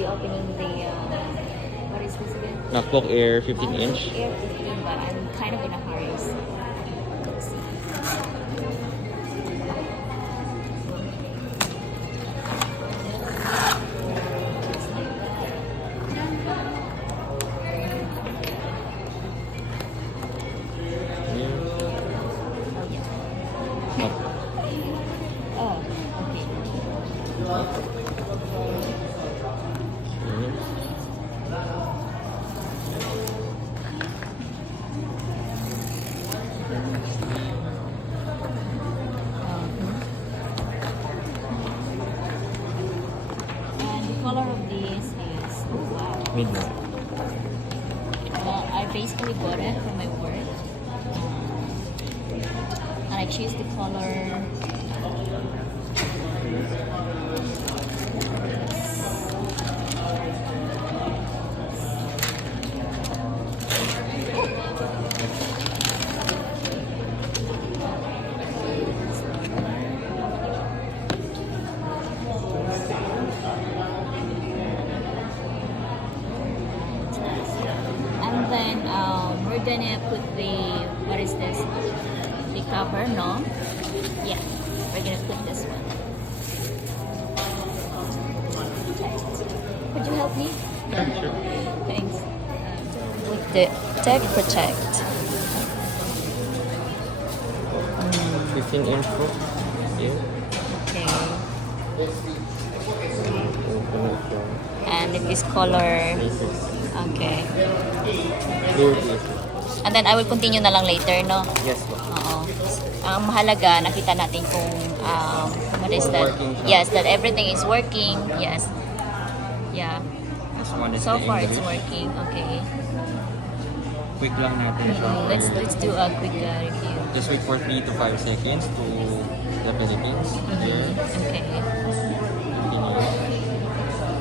be opening the, what is this again? MacBook Air 15-inch. Air 15, but I'm kind of in a hurry, so let's see. Oh, okay. And the color of this is, oh wow. Midnight. Well, I basically bought it for my work. And I choose the color. And then we're gonna put the, what is this? The cover, no? Yeah, we're gonna put this one. Could you help me? Sure. Thanks. With the tech protect. 15-inch book. Yeah. Okay. Open it from And it is color. places. Okay. Clear places. And then I will continue na lang later, no? Yes, po. Oo. Ang mahalaga, nakita natin kung what is Kung that? working siya. Yes, that everything is working. Yes. Yeah. This one is So the far, it's English. working. Okay. Quick lang natin siya. Let's do a quick review. Just wait for 3 to 5 seconds to the Philippines. Here. Okay. Continue.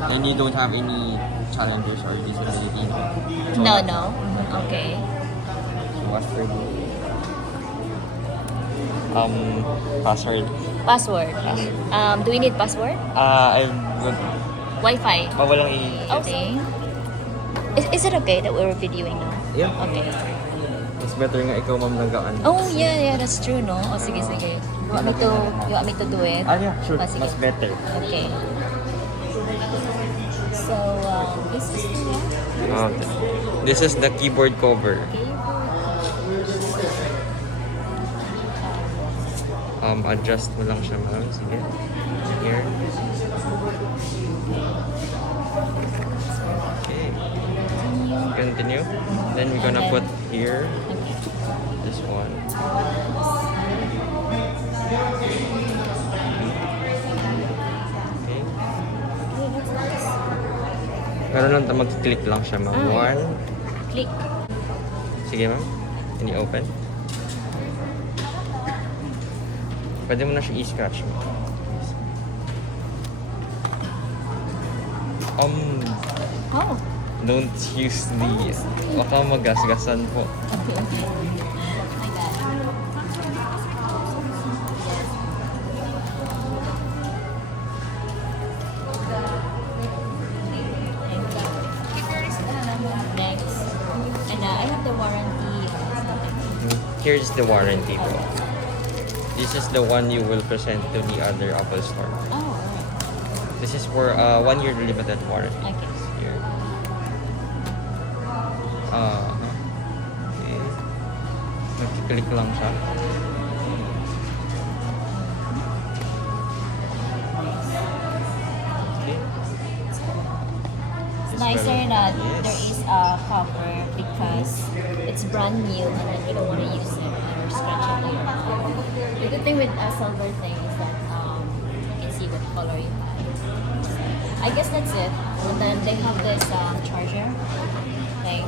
And you don't have any challenges or disability, no? So, No, no. Okay. Password. Password. Password. Do we need password? I Wi-Fi. walang Okay. Is it okay that we're videoing now? Yeah. Okay. Mas better nga ikaw, ma'am, nagaan. Oh, yeah, that's true, no? Oh, sige, sige. You want me to do it? Yeah, sure. Oh, sige. Mas better. Okay. So, this is the one? This is the keyboard cover. Adjust mo lang siya, ma'am. Sige. Here. Okay. Continue. Then we're gonna put here. This one. Okay. Pero lang mag-click lang siya, ma'am. One. Click. Sige, ma'am. Can you open? Pwede mo na siya i-scratch mo. Oh. Don't use the... Baka magasgasan po. Okay, okay. I got it. Next. And I have the warranty. Here's the warranty po. This is the one you will present to the other Apple store. Oh, alright. This is for 1 year limited warranty. Okay. Here. Okay. Mag-click lang siya. Okay. It's nicer that Yes. there is a cover because it's brand new and then we don't want to use it or scratch it later. The good thing with a silver thing is that you can see what color you have. I guess that's it. And then they have this charger thing.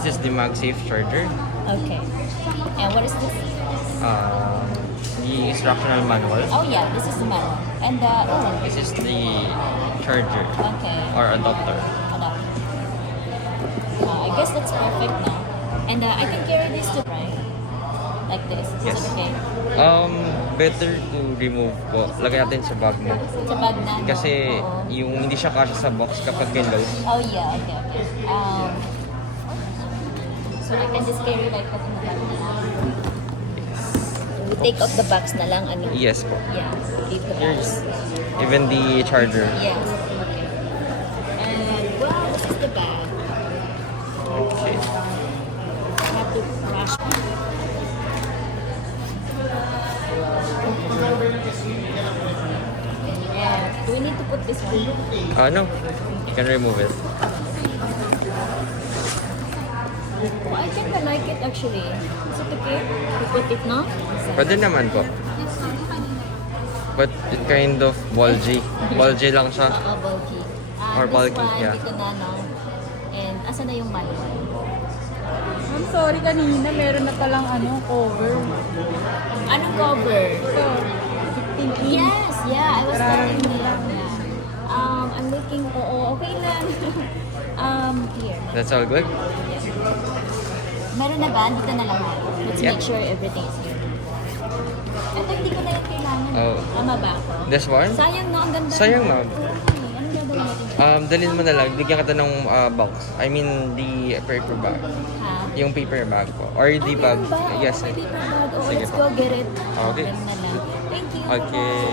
This is the MagSafe charger. Okay. And what is this? The instructional manual. Oh yeah, this is the manual. And This is the charger okay. or adapter. Adapter. I guess that's perfect now. And I can carry this too, right? Like this. Is Yes. it okay? better to remove po. Lagay natin sa bag mo. Sa bag na, no? Kasi Oo. yung hindi siya kasya sa box kapag close. Oh yeah, okay, okay. So I can just carry like that in the bag na lang. We take off the box na lang, ano? Yes po. Yeah, leave the Here's box. even the charger. Yes, okay. And wow, this is the bag. Okay. I have to brush. Yeah. Do we need to put this one? No. You can remove it. Oh, I think I like it actually. Is it okay? We put it now? Pwede naman po. But it kind of bulgy. Bulgy lang siya. Bulky. Or This bulky, one, yeah. dito na, no? And asa na yung manual? I'm sorry, kanina meron na palang cover. Anong cover? So, 15 inch. Yes, yeah, I was telling Maraming him. lang. Yeah. I'm looking, okay lang. Here. That's all good? Meron na ba? Dito na lang. Let's Yeah. make sure everything is here. Ito, hindi ko na yung kailangan. Oh. Tama ba ako? This one? Sayang na, ang ganda. Sayang na. Anong gagawin natin? Dalhin mo na lang. Bigyan kita ng box. I mean, the paper bag. Ha? Yung paper bag po. Or the bag. Meron ba? Yes. May paper bag. Oh, Sige let's po. go get it. Okay. Meron na lang. Thank you. Okay.